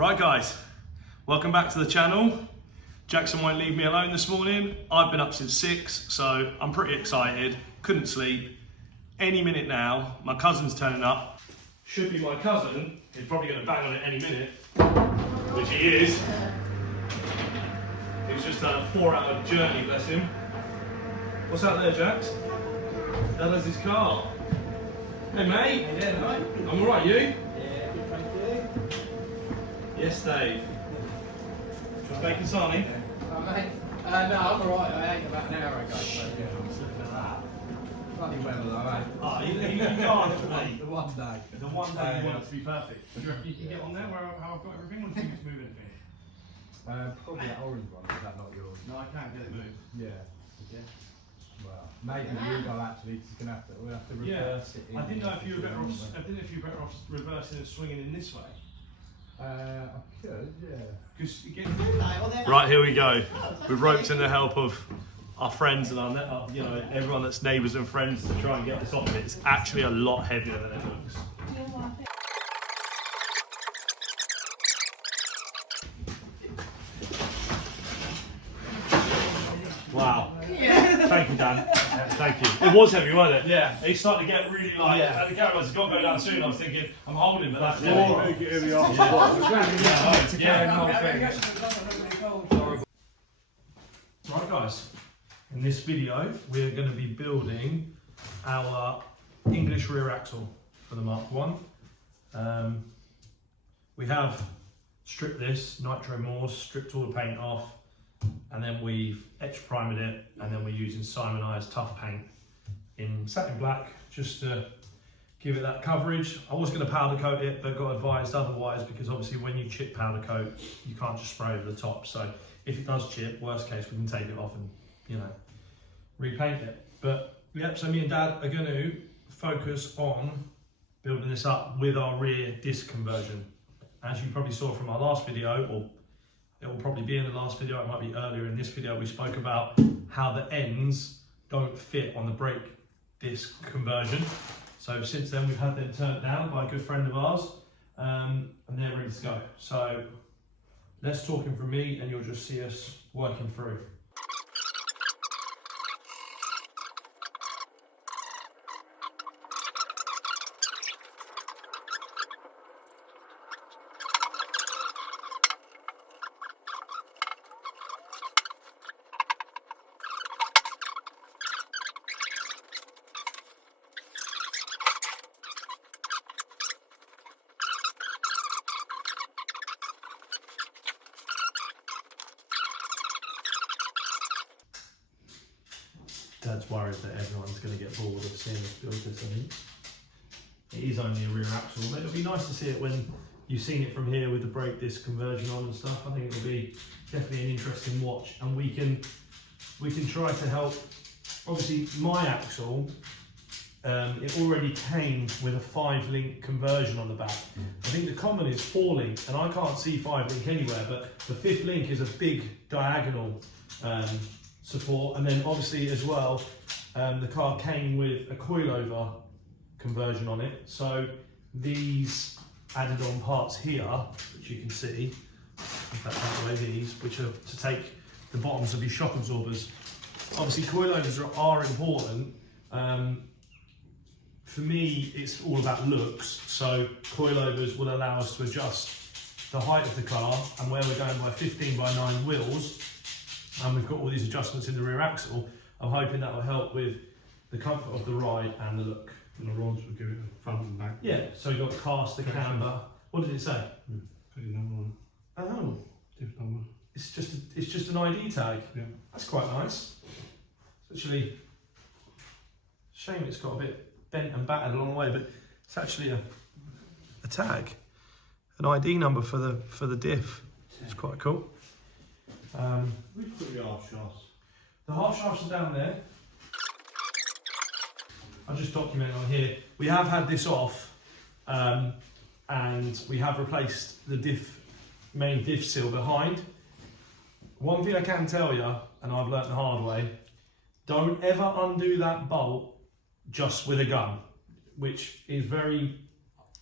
Right guys, welcome back to the channel. Jackson won't leave me alone this morning. I've been up since 6, so I'm pretty excited. Couldn't sleep. Any minute now, my cousin's turning up. Should be my cousin. He's probably going to bang on it any minute, which he is. He's just done a 4-hour journey, bless him. What's out there, Jax? There's his car. Hey mate. How you doing, mate? I'm alright, you? Yeah, good, thank you. Yes, Dave. Bacon sarnie? Oh, mate. No, I'm alright. I ate about an hour ago. So, yeah, I'm looking at that. Bloody weather, though, mate. Oh, you can't, mate. The one day. The one day you want it to be perfect. Do you reckon you can get on there where how I've got everything, or do you think it's moving anything? Probably that orange one. Is that not yours? No, I can't get it moved. Yeah. Well, maybe you go actually. We'll have to reverse it. I didn't know if you were better off. I didn't know if you were better off reversing and swinging in this way. I could, yeah. Because you get. Right, here we go. We've roped in the help of our friends and our, you know, everyone that's neighbours and friends to try and get this off of it. It's actually a lot heavier than it looks. Wow. Yeah. Thank you, Dan. Thank you. It was heavy, wasn't it? Yeah. It's starting to get really like, Yeah. and the camera's got to go down soon. I was thinking, I'm holding, but that's Make it heavy off. Right guys, in this video we're going to be building our English rear axle for the Mk1. We have stripped this, nitro Moors, stripped all the paint off, and then we've etch primed it, and then we're using Simonized tough paint in satin black just to give it that coverage. I was going to powder coat it, but got advised otherwise because obviously when you chip powder coat, you can't just spray over the top. So if it does chip, worst case, we can take it off and, you know, repaint it. But yep, so me and Dad are going to focus on building this up with our rear disc conversion. As you probably saw from our last video, or it will probably be in the last video, it might be earlier in this video, we spoke about how the ends don't fit on the brake disc conversion. So since then we've had them turned down by a good friend of ours, and they're ready to go. So let's talk in from me and you'll just see us working through. Dad's worried that everyone's going to get bored of seeing us build this, I think. It is only a rear axle, but it'll be nice to see it when you've seen it from here with the brake disc conversion on and stuff. I think it'll be definitely an interesting watch, and we can try to help. Obviously my axle, it already came with a 5-link conversion on the back. I think the common is 4-link, and I can't see 5-link anywhere, but the 5th link is a big diagonal support, and then obviously as well the car came with a coilover conversion on it, so these added on parts here, which you can see, in fact that way, these, which are to take the bottoms of these shock absorbers. Obviously coilovers are important. For me it's all about looks, so coilovers will allow us to adjust the height of the car, and where we're going by 15/9 wheels, and we've got all these adjustments in the rear axle, I'm hoping that will help with the comfort of the ride and the look. And the rods will give it a front and back. Yeah, so you've got caster, camber. What did it say? Oh, it's just an ID tag. Yeah. That's quite nice. It's actually shame it's got a bit bent and battered along the way, but it's actually a tag, an ID number for the diff. It's quite cool. We put the half shafts. The half shafts are down there. I'll just document on here. We have had this off, and we have replaced the main diff seal behind. One thing I can tell you, and I've learnt the hard way, don't ever undo that bolt just with a gun, which is very,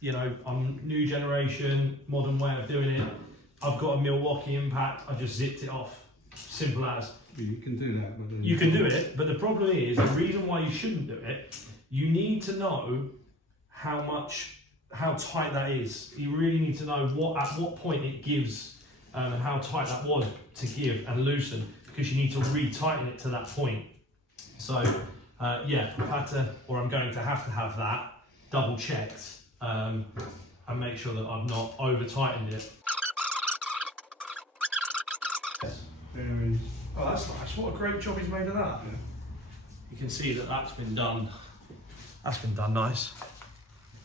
you know, new generation, modern way of doing it. I've got a Milwaukee Impact, I just zipped it off. Simple as. You can do that, but then You can do it, but the problem is, the reason why you shouldn't do it, you need to know how tight that is. You really need to know at what point it gives and how tight that was to give and loosen, because you need to re-tighten it to that point. So yeah, I'm going to have that double checked and make sure that I've not over tightened it. bearings. Oh, that's nice. What a great job he's made of that. Yeah. You can see that that's been done. That's been done nice.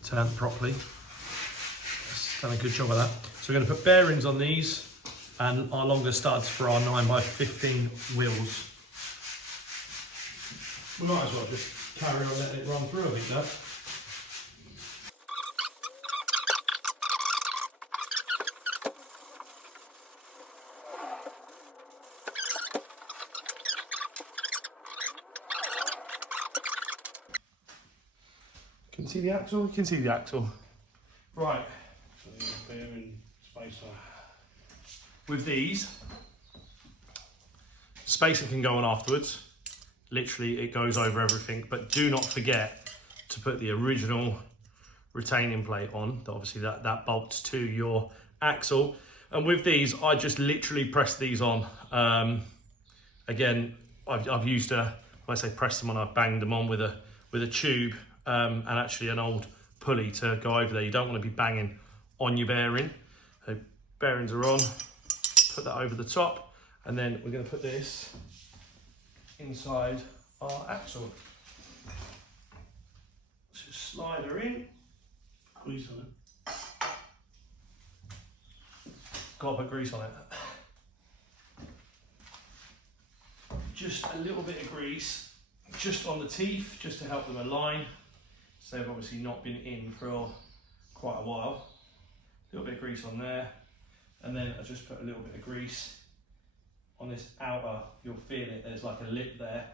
Turned properly. It's done a good job of that. So we're going to put bearings on these and our longer studs for our 9x15 wheels. We might as well just carry on letting it run through a bit though. Can you see the axle? You can see the axle. Right. So the bearing spacer. With these, spacer can go on afterwards. Literally, it goes over everything. But do not forget to put the original retaining plate on. Obviously, that bolts to your axle. And with these, I just literally press these on. Again, I've used when I say press them on, I've banged them on with a tube and actually an old pulley to go over there. You don't want to be banging on your bearing. So bearings are on. Put that over the top, and then we're going to put this inside our axle. Just slide her in. Grease on it. Got to put grease on it. Just a little bit of grease, just on the teeth, just to help them align. So they've obviously not been in for quite a while. A little bit of grease on there, and then I just put a little bit of grease on this outer. You'll feel it, there's like a lip there.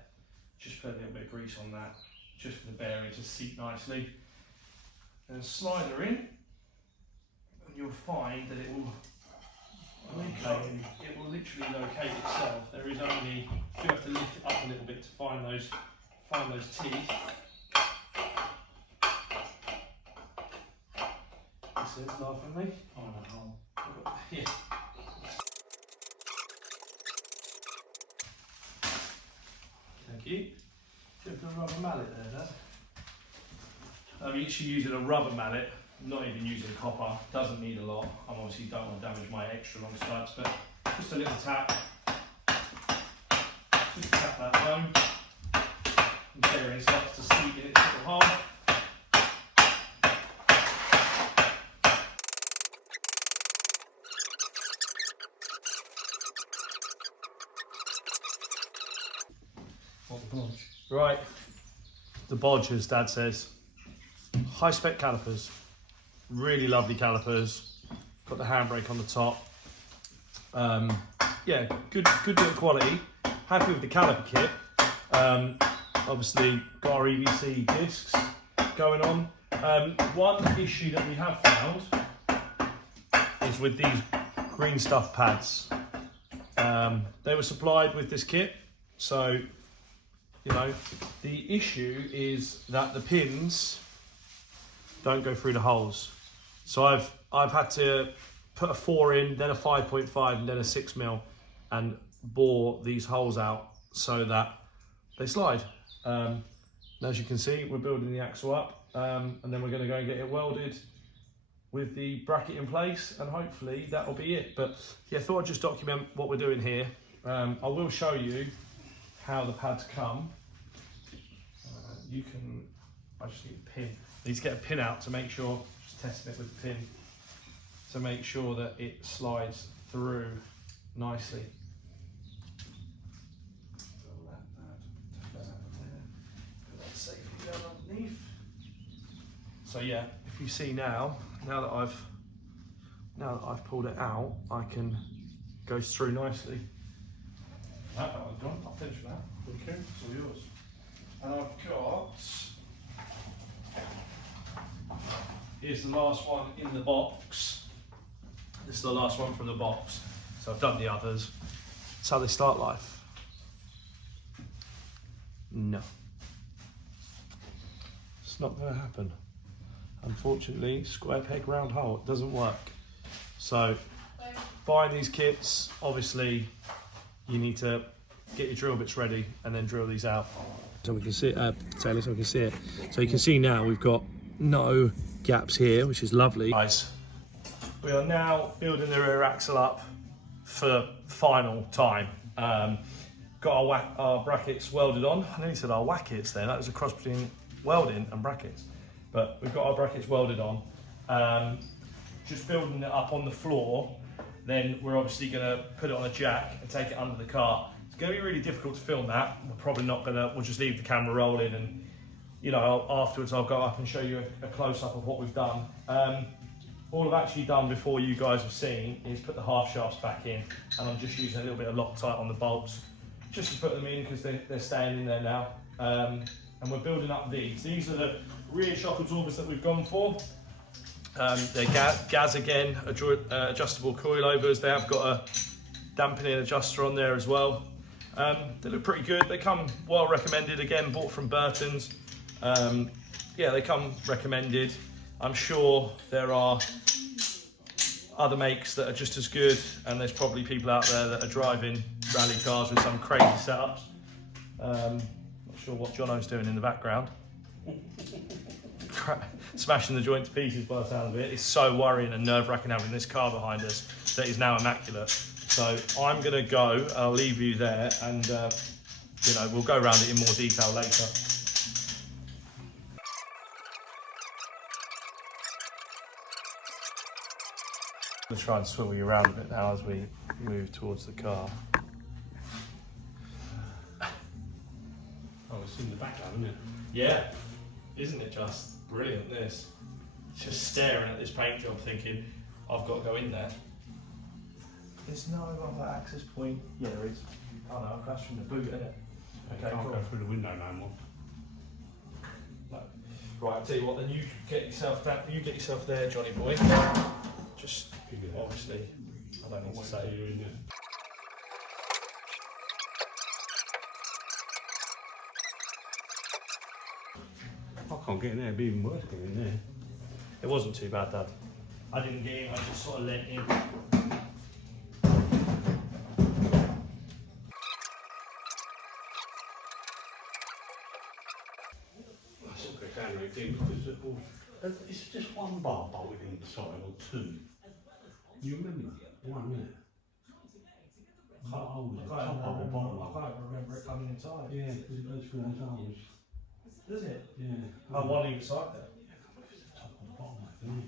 Just put a little bit of grease on that, just for the bearing to seat nicely. And slide her in, and you'll find that it will locate. It will literally locate itself. There is only, you have to lift it up a little bit to find those teeth. This is laughingly. Yeah. Thank you. Do you have a rubber mallet there, Dad? I'm actually using a rubber mallet, not even using copper. Doesn't need a lot. I obviously don't want to damage my extra long studs, but just a little tap. Just tap that bone. And bearing starts to seat in its little hole. Right, the bodge, as Dad says. High spec calipers, really lovely calipers. Got the handbrake on the top. Yeah, good bit of quality. Happy with the caliper kit. Obviously got our EVC discs going on. One issue that we have found is with these green stuff pads. They were supplied with this kit, so you know, the issue is that the pins don't go through the holes. So I've had to put a 4 in, then a 5.5 and then a 6mm and bore these holes out so that they slide. And as you can see, we're building the axle up and then we're going to go and get it welded with the bracket in place, and hopefully that'll be it. But yeah, I thought I'd just document what we're doing here. I will show you how the pads come. I just need a pin. I need to get a pin out to make sure, just testing it with the pin, to make sure that it slides through nicely. Put that safely down underneath. So yeah, if you see now that I've pulled it out, I can go through nicely. That one's gone. I'll finish with that. Okay. It's all yours. And I've got, here's the last one in the box. This is the last one from the box. So I've done the others. That's how they start life. No. It's not going to happen. Unfortunately, square peg, round hole, it doesn't work. So, buying these kits, obviously, you need to get your drill bits ready and then drill these out. So we can see it, Taylor, so we can see it. So you can see now we've got no gaps here, which is lovely. Guys, we are now building the rear axle up for final time. Got our brackets welded on. I nearly said our wackets there. That was a cross between welding and brackets. But we've got our brackets welded on. Just building it up on the floor. Then we're obviously gonna put it on a jack and take it under the car. It's gonna be really difficult to film that. We're probably not gonna, we'll just leave the camera rolling and, you know, afterwards I'll go up and show you a close-up of what we've done. All I've actually done before you guys have seen is put the half shafts back in, and I'm just using a little bit of Loctite on the bolts just to put them in because they're staying in there now. And we're building up these. These are the rear shock absorbers that we've gone for. They're Gaz again, adjustable coilovers. They have got a dampening adjuster on there as well. They look pretty good. They come well recommended, again, bought from Burton's. Yeah, they come recommended. I'm sure there are other makes that are just as good, and there's probably people out there that are driving rally cars with some crazy setups. Not sure what Jono's doing in the background. Smashing the joint to pieces by the sound of it. It's so worrying and nerve-wracking having this car behind us that is now immaculate. So I'm gonna go, I'll leave you there, and you know, we'll go around it in more detail later. I'm gonna try and swivel you around a bit now as we move towards the car. Oh, it's in the back though, isn't it? Yeah, isn't it just brilliant, this? Just staring at this paint job thinking, I've got to go in there. There's no other access point. Yeah, there is. Oh no, I'll crash from the boot, innit? Okay, Can't cool. go through the window no more. No. Right, I'll tell you what, then you get yourself there, Johnny boy. Just, obviously, I don't need to say. You in there. I can't get in there, it'd be even worse getting in there. It wasn't too bad, Dad. I didn't get in, I just sort of leant in. That's what they can really do because it's just one bar bolted inside or two. You remember? One minute. I can't remember it coming inside. Yeah, because it goes through those holes. Does it? Yeah. Oh, one either side there. Top and bottom, I think.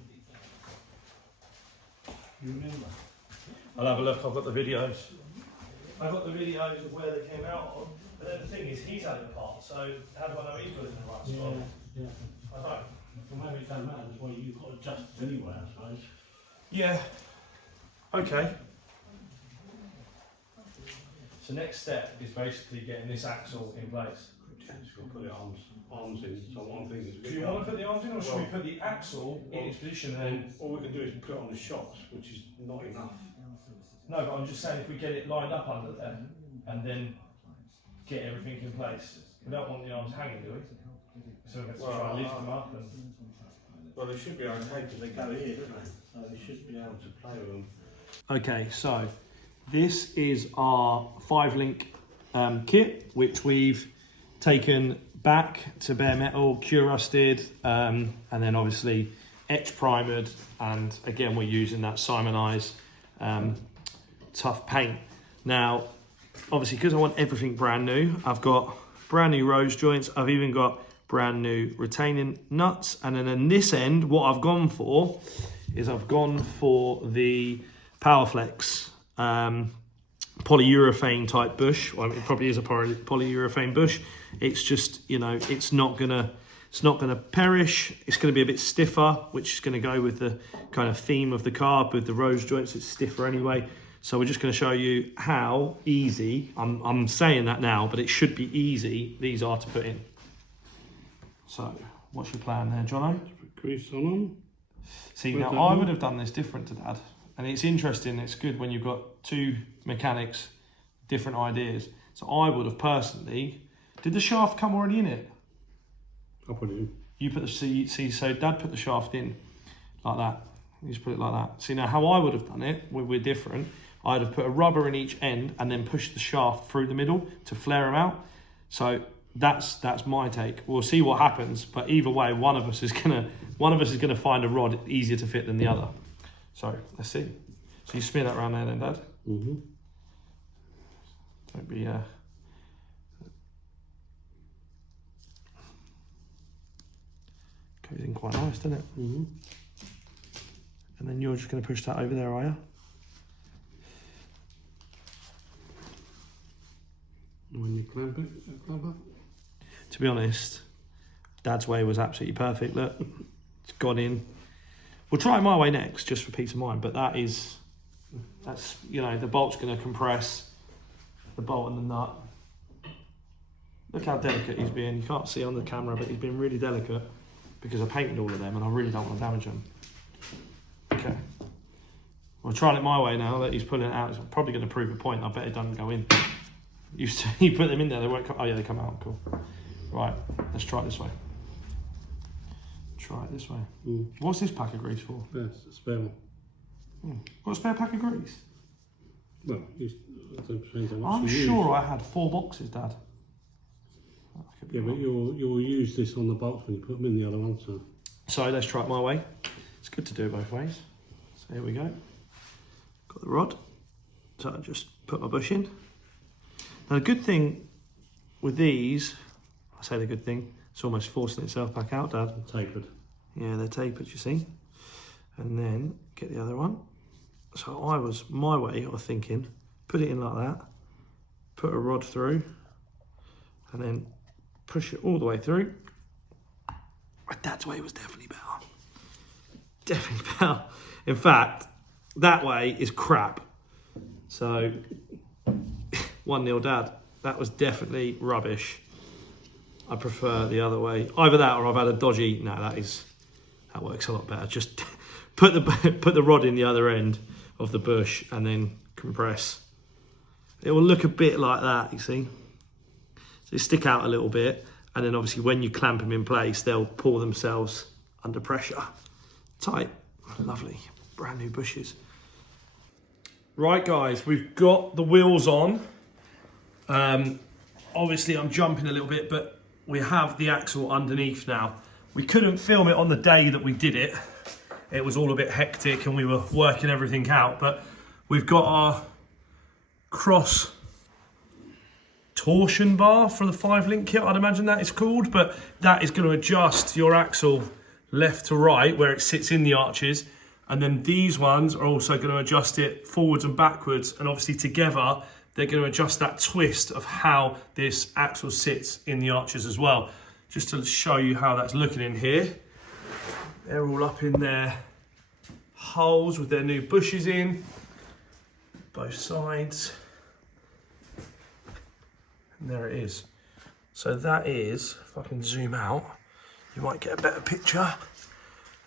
You remember? I'll have a look, I've got the videos. I've got the videos of where they came out on, but then the thing is, he's had it apart, so how do I know he's got it in the right spot? Yeah. I don't. Well, maybe it don't matter, that's why you've got to adjust it anyway, I suppose. Yeah. Okay. So next step is basically getting this axle in place. Just got to put the arms in, so one thing is... Do you want to put the arms in, or should we put the axle in its position and then... All we can do is put it on the shocks, which is not enough. No, but I'm just saying if we get it lined up under there, and then get everything in place. We don't want the arms hanging, do we? So we have to try and lift them up and... Well, they should be okay because they go here, don't they? So they should be able to play with them. Okay, so this is our 5-link kit, which we've taken back to bare metal, cure rusted, and then obviously etch primered, and again we're using that Simonized tough paint. Now, obviously because I want everything brand new, I've got brand new rose joints, I've even got brand new retaining nuts, and then in this end, what I've gone for is I've gone for the Powerflex polyurethane type bush. Well, it probably is a polyurethane bush. It's just, you know, it's not gonna perish. It's gonna be a bit stiffer, which is gonna go with the kind of theme of the car. With the rose joints, it's stiffer anyway. So we're just gonna show you how easy, I'm saying that now, but it should be easy, these are to put in. So, what's your plan there, Jono? Grease on them. See, now I would have done this different to Dad. And it's interesting, it's good when you've got two mechanics, different ideas. So I would have personally, did the shaft come already in it? I'll put it in. You put the, see, so Dad put the shaft in like that. You just put it like that. See, now how I would have done it, we're different. I'd have put a rubber in each end and then pushed the shaft through the middle to flare them out. So that's my take. We'll see what happens, but either way, one of us is gonna find a rod easier to fit than the other. So let's see. So you smear that around there then, Dad. Mm-hmm. Don't be goes in quite nice, doesn't it? Mm-hmm. And then you're just going to push that over there, are you? When you clamp it, clamp up. To be honest, Dad's way was absolutely perfect. Look, it's gone in. We'll try it my way next, just for peace of mind. But that's, you know, the bolt's going to compress the bolt and the nut. Look how delicate he's being. You can't see on the camera, but he's been really delicate because I painted all of them and I really don't want to damage them. Okay. We're trying it my way now that he's pulling it out. It's probably going to prove a point. I bet it doesn't go in. You put them in there, they won't come. Oh yeah, they come out. Cool. Right, let's try it this way. Try it this way. Mm. What's this pack of grease for? Yes, a spare one. Got a spare pack of grease? Well, it depends on what I'm you sure use. I had 4 boxes, Dad. Yeah, but you'll use this on the bolts when you put them in the other one. So let's try it my way. It's good to do it both ways. So here we go. Got the rod. So I just put my bush in. Now the good thing with these, I say the good thing, it's almost forcing itself back out, Dad. Tapered. Yeah, they're tapered, you see. And then get the other one. So I was, my way of thinking, put it in like that, put a rod through, and then push it all the way through. Dad's way was definitely better. Definitely better. In fact, that way is crap. So 1-0 Dad. That was definitely rubbish. I prefer the other way. Either that or I've had a dodgy. No, that works a lot better. Just put the rod in the other end of the bush and then compress. It will look a bit like that, you see. So they stick out a little bit, and then obviously when you clamp them in place, they'll pull themselves under pressure. Tight. Lovely. Brand new bushes. Right guys, we've got the wheels on. Obviously I'm jumping a little bit, but we have the axle underneath now. We couldn't film it on the day that we did it. It was all a bit hectic and we were working everything out, but we've got our cross torsion bar for the 5-link kit, I'd imagine that is called, but that is going to adjust your axle left to right where it sits in the arches, and then these ones are also going to adjust it forwards and backwards, and obviously together they're going to adjust that twist of how this axle sits in the arches as well. Just to show you how that's looking in here, they're all up in their holes with their new bushes in both sides. And there it is. So that is, if I can zoom out, you might get a better picture.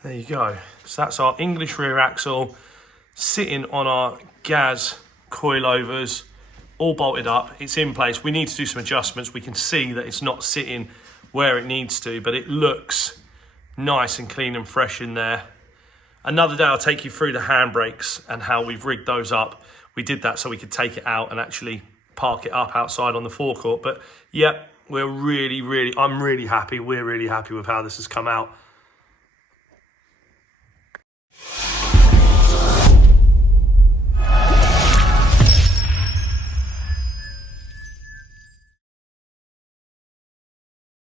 There you go. So that's our English rear axle sitting on our Gaz coilovers, all bolted up. It's in place. We need to do some adjustments. We can see that it's not sitting where it needs to, but it looks nice and clean and fresh in there. Another day I'll take you through the handbrakes and how we've rigged those up. We did that so we could take it out and actually park it up outside on the forecourt. But yeah, I'm really happy. We're really happy with how this has come out.